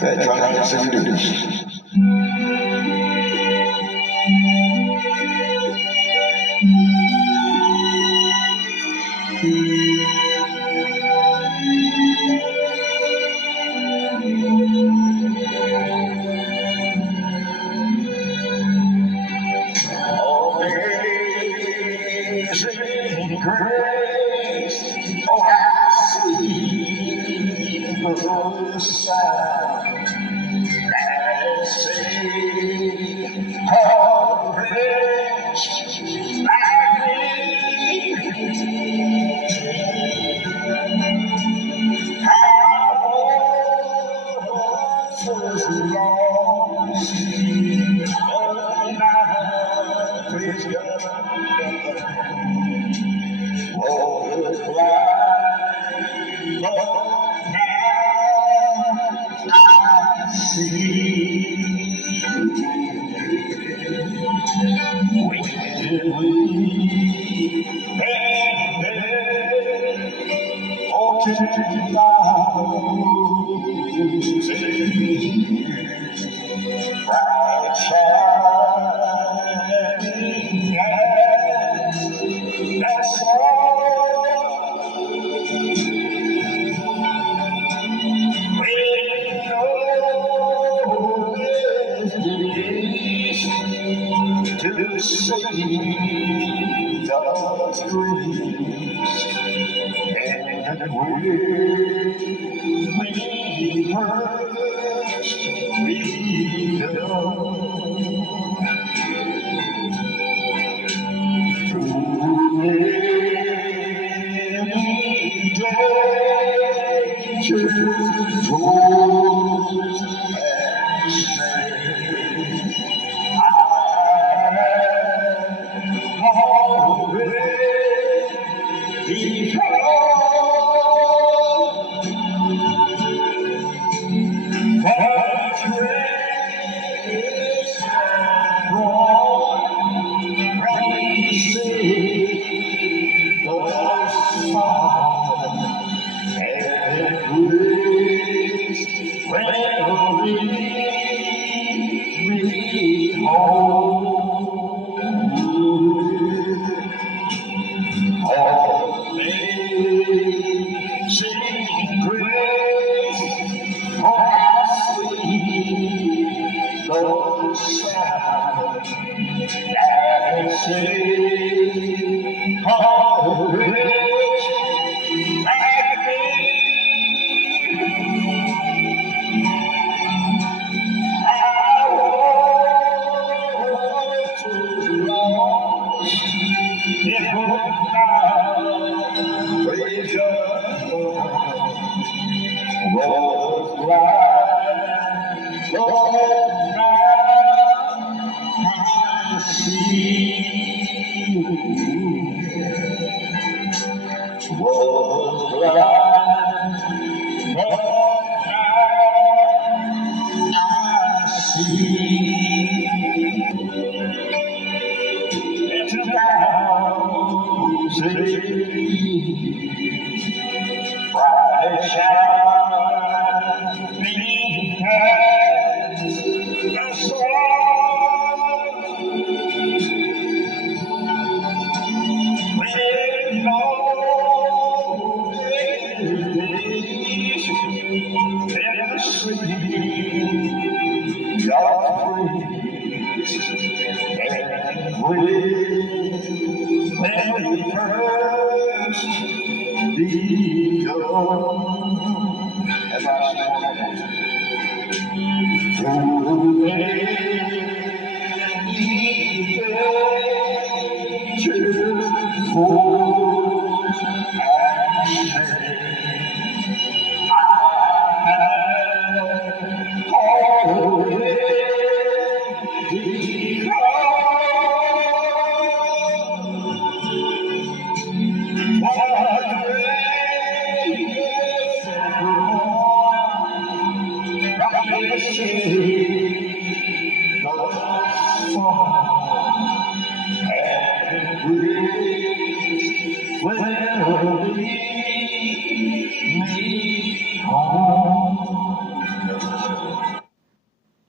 Veterans Introduced. Amazing grace, oh how sweet the sound that saved a wretch like me. I was lost, but now praise God. Was blind, but now I see. When we oh, to bright shining as the sun. We know this to see God's grace, and we first begun through many dangers, woes, and snares. I have already come, but grace brought grace the Father, and grace will lead me home. Amazing grace, oh how sweet the sound that saved a wretch like me. I was lost, it was now praise God. Was blind, but now I see. Was blind, but now I see. It's about bright shining as the sun. With no hesitation, ever sing God's praise, and when we first begun, as I sang, through many dangers, woes, and snares, I have already come. What grace and glory from the sea.